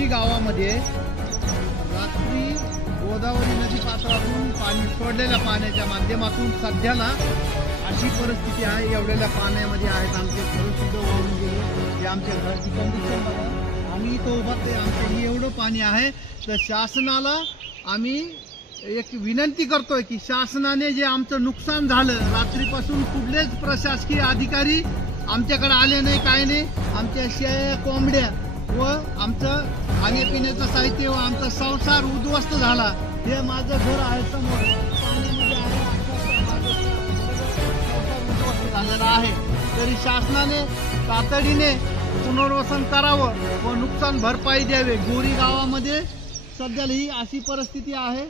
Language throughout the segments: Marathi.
गोरी गावामध्ये रात्री गोदावरी नदी पात्रातून पाणी सोडलेल्या पाण्याच्या माध्यमातून सध्याला अशी परिस्थिती आहे। एवढ्या पाण्यामध्ये आहेत आमचे घर सुद्धा वाहून गेले। हे आमच्या घराची कंडिशन बघा, आम्ही इथं उभं ते आमचं एवढं पाणी आहे। तर शासनाला आम्ही एक विनंती करतोय की शासनाने जे आमचं नुकसान झालं, रात्रीपासून कुठलेच प्रशासकीय अधिकारी आमच्याकडे आले नाही, काय नाही। आमच्या शेळ्या कोंबड्या व आमचं खाण्यापिण्याचं साहित्य व आमचा संसार उद्ध्वस्त झाला। हे माझं घर आहे समोर, पाण्यामध्ये आहे, उद्ध्वस्त झालेला आहे। तरी शासनाने तातडीने पुनर्वसन करावं व नुकसान भरपाई द्यावे। गोरी गावामध्ये सध्याला ही अशी परिस्थिती आहे।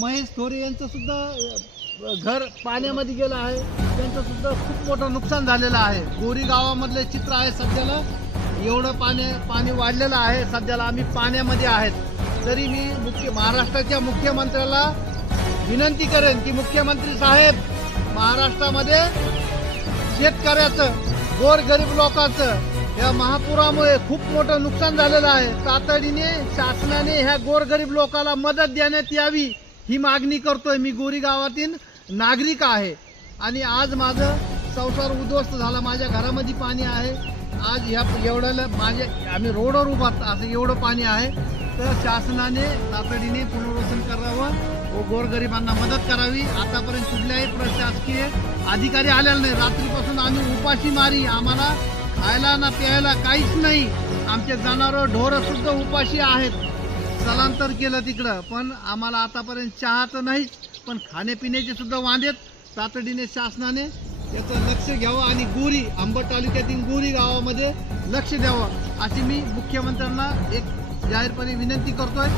महेश थोरे यांचं सुद्धा घर पाण्यामध्ये गेलं आहे, त्यांचं सुद्धा खूप मोठं नुकसान झालेलं आहे। गोरी गावामधले चित्र आहे। सध्याला एवढं पाणी वाढलेलं आहे, सध्याला आम्ही पाण्यामध्ये आहेत। तरी मी महाराष्ट्राच्या मुख्यमंत्र्याला विनंती करेन की मुख्यमंत्री साहेब, महाराष्ट्रामध्ये शेतकऱ्याचं गोरगरीब लोकांचं या महापुरामुळे खूप मोठं नुकसान झालेलं आहे। तातडीने शासनाने ह्या गोरगरीब लोकांना मदत देण्यात यावी ही मागणी करतोय। मी गोरी गावातील नागरिक आहे आणि आज माझं संसार उद्ध्वस्त झाला, माझ्या घरामध्ये पाणी आहे। आज ह्या एवढ्याला आम्ही रोडवर उभारतो असं एवढं पाणी आहे। तर शासनाने तातडीने पुनर्वसन करावं व गोरगरिबांना मदत करावी। आतापर्यंत कुठल्याही प्रशासकीय अधिकारी आलेला नाही। रात्रीपासून आम्ही उपाशी मारी, आम्हाला खायला ना प्यायला काहीच नाही। आमचे जनावरं ढोरं सुद्धा उपाशी आहेत। स्थलांतर केलं तिकडं, पण आम्हाला आतापर्यंत चहा तर नाहीच, पण खाण्यापिण्याचे सुद्धा वांदेत। तातडीने शासनाने याचं लक्ष घ्यावं आणि गोरी अंबड तालुक्यातील गोरी गावामध्ये लक्ष द्यावं अशी मी मुख्यमंत्र्यांना एक जाहीरपणे विनंती करतोय।